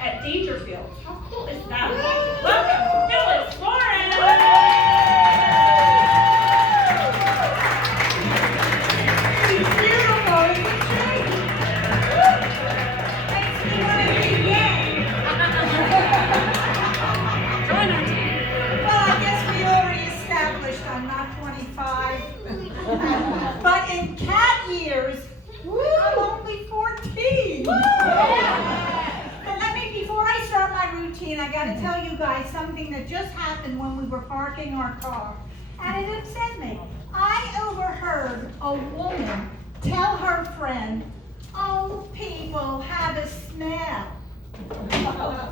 at Dangerfield. How cool is that? Welcome, Phyllis Lauren! She's beautiful, isn't she? Makes me want to be gay. Join our team. Well, I guess we already established I'm not 25. But in cat years, I'm only 14. But before I start my routine, I gotta tell you guys something that just happened when we were parking our car. And it upset me. I overheard a woman tell her friend, "Old people have a smell."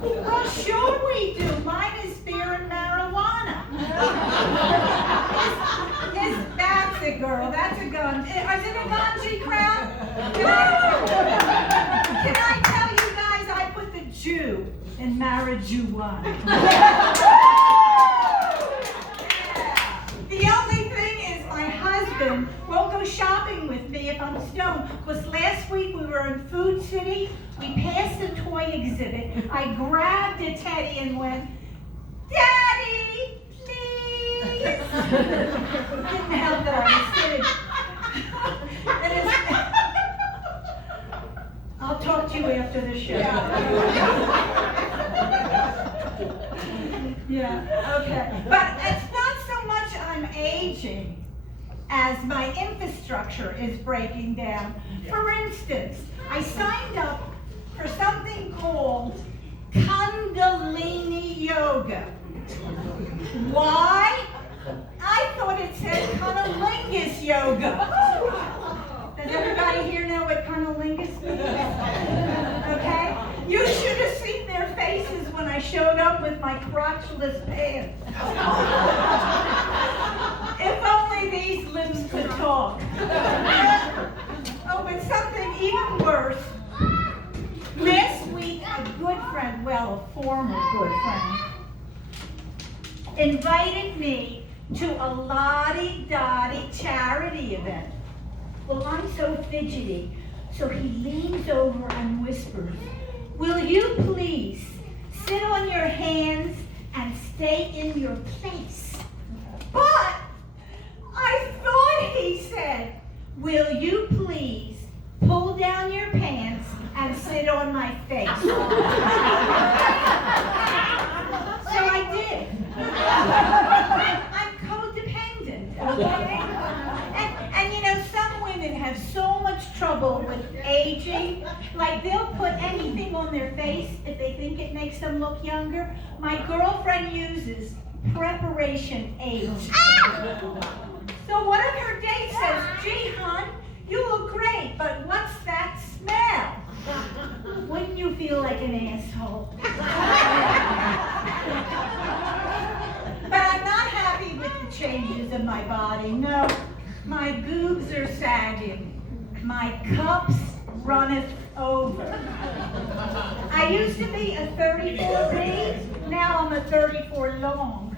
Well, sure we do. Mine is beer and marijuana. That's a girl. That's a gun. Is it a Ganji crowd? Can I tell you guys, I put the Jew in marijuana. The only thing is my husband won't go shopping with me if I'm stoned. Because last week we were in Food City. We passed a toy exhibit. I grabbed a teddy and went, "Daddy, please." Didn't help that I was sitting. I'll talk to you after the show. Yeah, okay. But it's not so much I'm aging as my infrastructure is breaking down. For instance, I signed up for something called Kundalini Yoga. Why? I thought it said Cunnilingus Yoga. Does everybody here know what Cunnilingus means? Okay? You should have seen their faces when I showed up with my crotchless pants. If only these lips could talk. Oh, but something even worse. Last week, a good friend, well, a former good friend, invited me to a Lottie-Dottie charity event. Well, I'm so fidgety, so he leans over and whispers, "Will you please sit on your hands and stay in your place?" But I thought he said, "Will you please pull down your pants and sit on my face?" So I did. I'm codependent, okay? And you know, some women have so much trouble with aging. Like, they'll put anything on their face if they think it makes them look younger. My girlfriend uses Preparation H. So one of her dates says, "Gee, hon, you look great, but what's that smell?" Wouldn't you feel like an asshole? But I'm not happy with the changes in my body. No, my boobs are sagging. My cups runneth over. I used to be a 34B, now I'm a 34 long.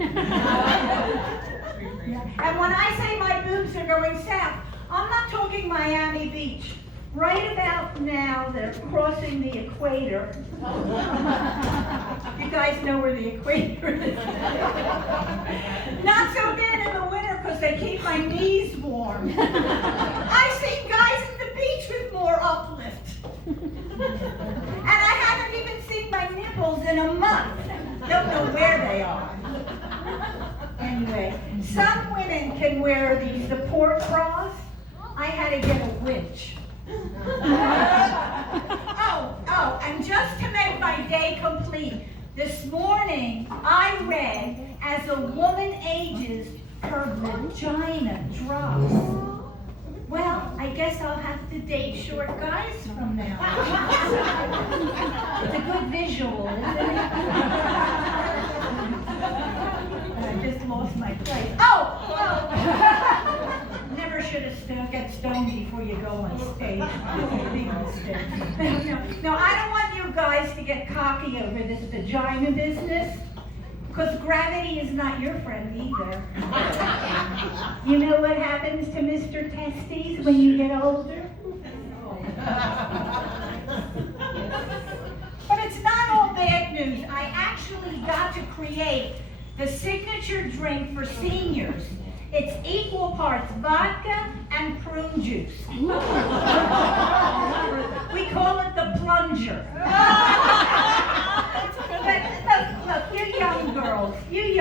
And when I say my boobs are going south, I'm not talking Miami Beach. Right about now, they're crossing the equator. You guys know where the equator is. Not so bad in the winter because they keep my knees warm. I've seen guys at the beach with more uplift. And I haven't even seen my nipples in a month. Don't know where they are. Anyway, some women can wear these support bras. I had to get a winch. Oh, and just to make my day complete, this morning I read, as a woman ages, her vagina drops. Well, I guess I'll have to date short guys from now on. It's a good visual, isn't it? I just lost my place. Oh! Never should have get stoned before you go on stage. It's a big mistake. No, I don't want you guys to get cocky over this vagina business, because gravity is not your friend either. You know what happens to Mr. Testes when you get older? But it's not all bad. news. I actually got to create the signature drink for seniors. It's equal parts vodka and prune juice. We call it the plunger. But look, you young girls, you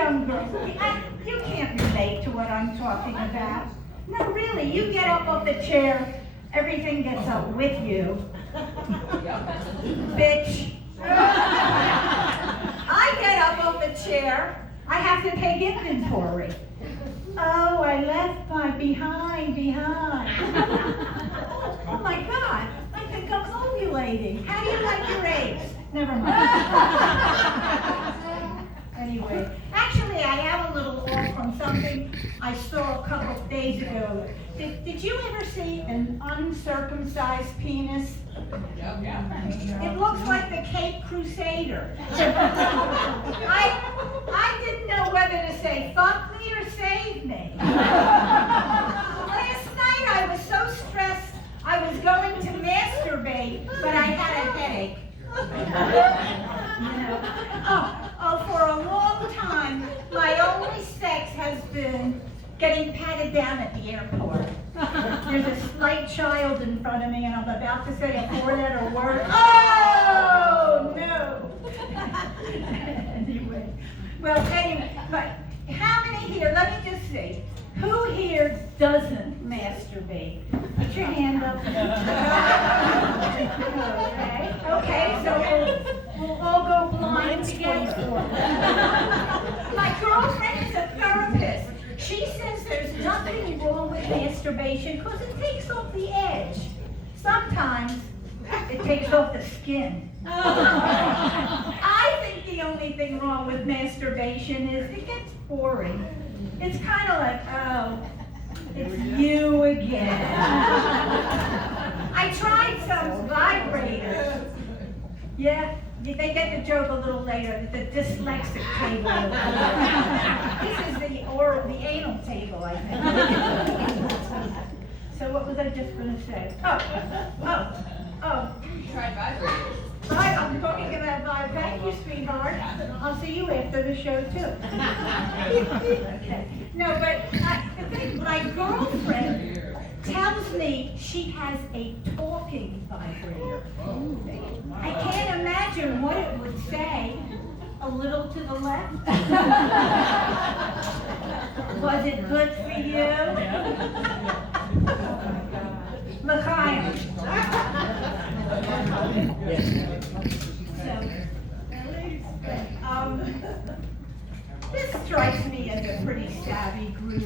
can't relate to what I'm talking about. No, really, you get up off the chair, everything gets up with you. Bitch. I get up off the chair, I have to take inventory. Oh, I left my behind. Oh my God, I think I'm ovulating. How do you like your eggs? Never mind. Anyway, actually I am a little off from something I saw a couple of days ago. Did you ever see an uncircumcised penis? It looks like the Cape Crusader. I didn't know whether to say fuck me or save me. Last night I was so stressed I was going to masturbate, but I had a headache. For a long time, my only sex has been getting patted down at the airport. There's a slight child in front of me and I'm about to say a four-letter word. Oh, no. Anyway, but how many here, let me just see, who here doesn't masturbate? Put your hand up. Okay, so we'll all go blind together. My girlfriend is a therapist. She says there's nothing wrong with masturbation because it takes off the edge. Sometimes it takes off the skin. I think the only thing wrong with masturbation is it gets boring. It's kind of like, oh, it's you again. I tried some vibrators. Yeah, they get the joke a little later, the dyslexic table. This is the anal table, I think. So what was I just going to say? Oh. You tried vibrators. I'm talking about vibe. Thank you, sweetheart. I'll see you after the show, too. Okay. No, but the thing, my girlfriend tells me she has a talking vibrator. I can't imagine what it would say. A little to the left. Was it good for you? L'chaim. This strikes me as a pretty savvy group.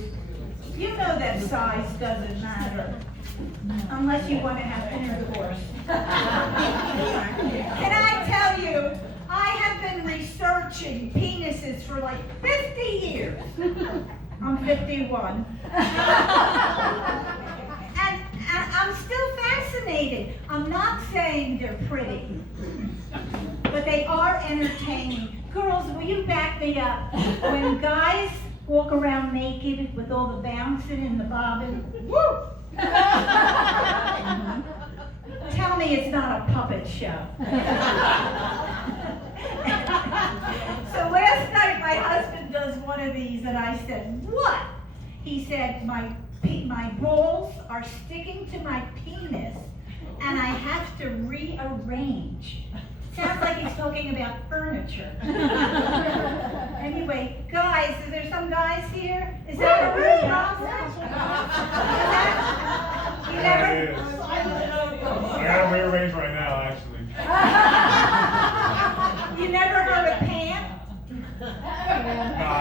You know that size doesn't matter, unless you want to have intercourse. Can I tell you, I have been researching penises for like 50 years. I'm 51. And I'm still fascinated. I'm not saying they're pretty, but they are entertaining. Girls, will you back me up? When guys walk around naked with all the bouncing and the bobbing, woo! Tell me it's not a puppet show. So last night my husband does one of these and I said, what? He said, my balls are sticking to my penis and I have to rearrange. Sounds like he's talking about furniture. Anyway, guys, is there some guys here? Is that a real process? You never? I gotta rearrange right now, actually. You never heard of pant? No, I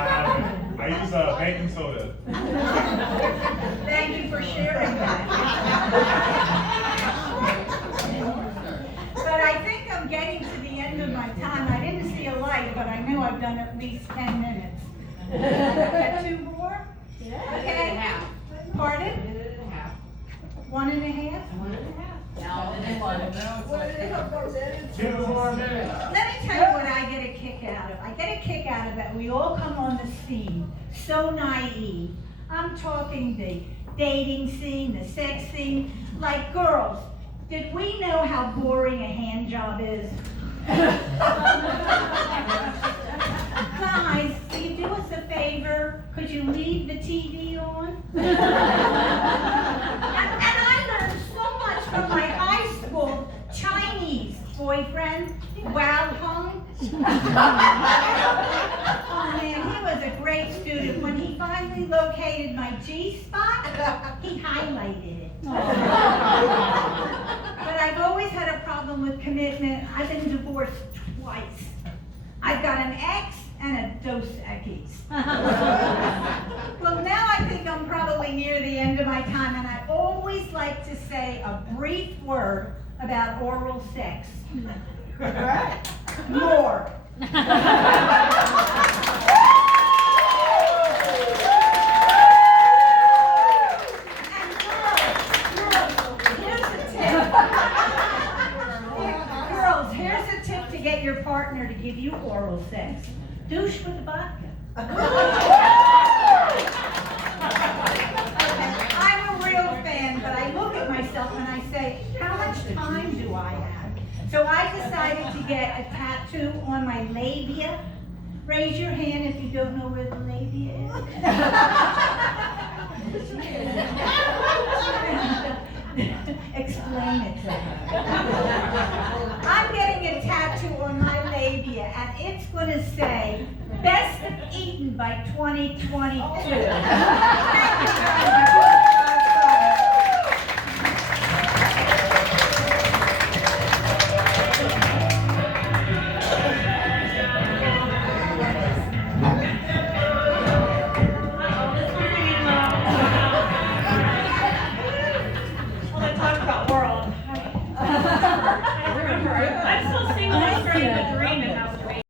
haven't. I use baking soda. Thank you for sharing that. But I think I'm getting to the end of my time. I didn't see a light, but I know I've done at least 10 minutes. Got 2 more? Yeah. Okay. Pardon? 1.5? Now, and then one. 2 more minutes. Let me tell you what I get a kick out of. I get a kick out of that we all come on the scene so naive. I'm talking the dating scene, the sex scene. Like, girls, did we know how boring a hand job is? Oh man, he was a great student. When he finally located my G spot, he highlighted it. But I've always had a problem with commitment. I've been divorced twice. I've got an ex and a Dos Equis. Well, now I think I'm probably near the end of my time, and I always like to say a brief word about oral sex. More. Girls, here's a tip to get your partner to give you oral sex. Douche with vodka. I'm a real fan, but I look at myself and I say, how much time do I have? So I decided to get a tattoo on my labia. Raise your hand if you don't know where the labia is. Explain it to her. I'm getting a tattoo on my labia, and it's going to say, best of Eden by 2022. Thank you very much.